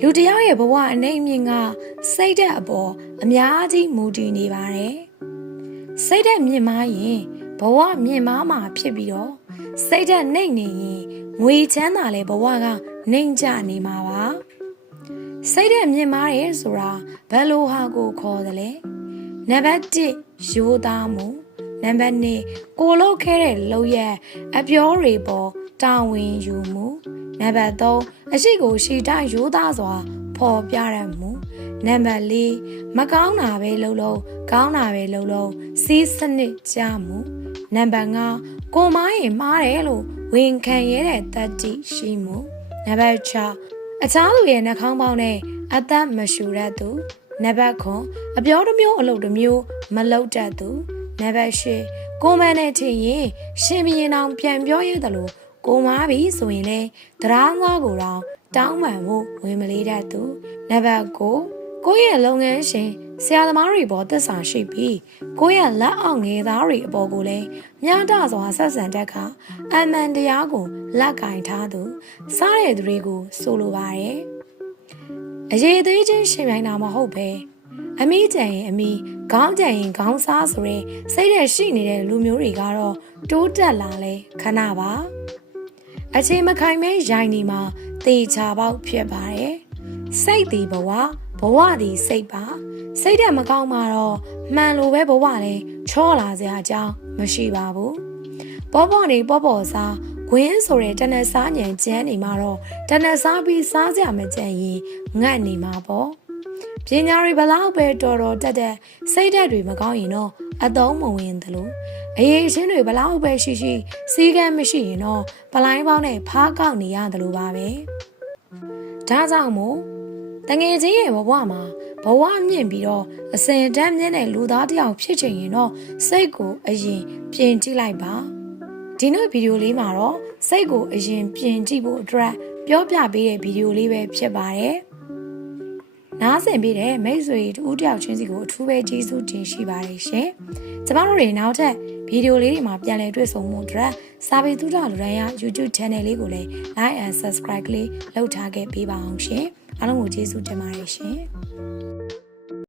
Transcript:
လူတစ်ယောက်ရဲ့ဘဝအနေအမြင့်ကစိတ်ဓာတ်အပေါ်အများကြီးမူတည်နေပါတယ်စိတ်ဓာတ်မြင့်မားရင်ဘဝမြင့်မားမှာဖြစ်ပြီးတော့စိတ်ဓာတ်နှိမ့်နေရင်ငွေချမ်းသာလဲဘဝကနှိမ့်ကျနေမှာပါစိတ်ဓာတ်မြင့်မားရဲဆိုတာဘယ်လိုဟာကိုခေါ်တယ်လဲနံပါတ်1ရိုးသားမှုနံပါတ်2ကိုလုတ်ခဲတဲ့လောက်ရက်အပြောတွေပေါ်တာဝန်ယူမှု နံပါတ်3အရှိကိုရှီတိုင်းရိုးသားစွာဖော်ပြရမှုနံပါတ်4မကောင်းတာပဲလုပ်လို့ကောင်းတာပဲလုပ်လို့စီးစနစ်ကြမှုနံပါတ်5ကိုမိုင်းရင်မှားတယ်လို့ဝန်ခံရတဲ့တတ္တိရှိမှုနံပါတ်6အခြားသူရဲ့နှာခေါင်းပေါက်နဲ့အသက်မရှူရသူနံပါတ်9အပြောတစ်မျိုးအလုပ်တစ်မျိုးမလုပ်တတ်သူနံပါတ်10ကိုမန်းနဲ့ထင်ရင်ရှင်ဘရင်အောင်ပြန်ပြောရတယ်လို့ ကိုမားပြီဆိုရင်လေတရားငါကိုတော့တောင်းပန်ဖို့ဝင်မလေးတတ်သူနံပါတ်9ကိုယ့်ရဲ့လုပ်ငန်းရှင်ဆရာသမားတွေပေါ်သစ္စာရှိပြီးကိုယ့်ရဲ့လက်အောက်ငယ်သားတွေအပေါ်ကိုလည်းမြတ်တစွာဆက်ဆံတတ်ကအမှန်တရားကိုလက်ကင်ထားသူစားတဲ့သူတွေကိုဆိုလိုပါတယ်အရေးသေးချင်းရှင်မြိုင်တာမဟုတ်ပဲအမိကြံရင်အမိခေါင်းကြံရင်ခေါင်းစားဆိုရင်စိတ်နဲ့ရှိနေတဲ့လူမျိုးတွေကတော့တိုးတက်လာလဲခဏပါ အချိန်မခိုင်မဲရိုင်နေမှာတေချာပေါက်ဖြစ်ပါတယ်စိတ်ဒီဘဝဘဝဒီစိတ်ပါစိတ်ဓာတ်မကောင်းမှတော့မှန်လို့ပဲဘဝလဲချောလာစရာအကြောင်းမရှိပါဘူးပေါ်ပေါ်နေပေါ်ပေါ်စားခွင်းဆိုတဲ့တနက်စားညံကျန်းနေမှာတော့တနက်စားပြီးစားကြမကြံရင်ငတ်နေမှာပေါ့ ပညာတွေဘလောက်ပဲတော်တော်တက်တက်စိတ်ဓာတ်တွေမကောင်းရင်တော့အသုံးမဝင်သလိုအရေးအချင်းတွေဘလောက်ပဲရှိရှိစီးကမ်းမရှိရင်တော့ပလိုင်းပေါင်းနဲ့ဖားကောက်နေရတယ်လို့ပါပဲဒါကြောင့်မို့တငယ်ချင်းရဲ့ဘဝမှာဘဝမြင့်ပြီးတော့အစင်တန်းမြင့်တဲ့လူသားတစ်ယောက်ဖြစ်ချင်ရင်တော့စိတ်ကိုအရင်ပြင်ကြည့်လိုက်ပါဒီနေ့ဗီဒီယိုလေးမှာတော့စိတ်ကိုအရင်ပြင်ကြည့်ဖို့အတွက်ပြောပြပေးတဲ့ဗီဒီယိုလေးပဲဖြစ်ပါတယ် နားဆင်ပေးတဲ့မိတ်ဆွေတူတယောက်ချင်းစီကိုအထူးပဲကျေးဇူးတင်ရှိပါတယ်ရှင်ကျမတို့တွေနောက်ထပ်ဗီဒီယိုလေးတွေမှာပြန်လည်တွေ့ဆုံမှုအတွက်စာပေတူတာလူတိုင်းရ YouTube Channel လေးကိုလည်း Like and Subscribe လေးလုပ်ထားခဲ့ပေးပါအောင်ရှင်အားလုံးကိုကျေးဇူးတင်ပါတယ်ရှင်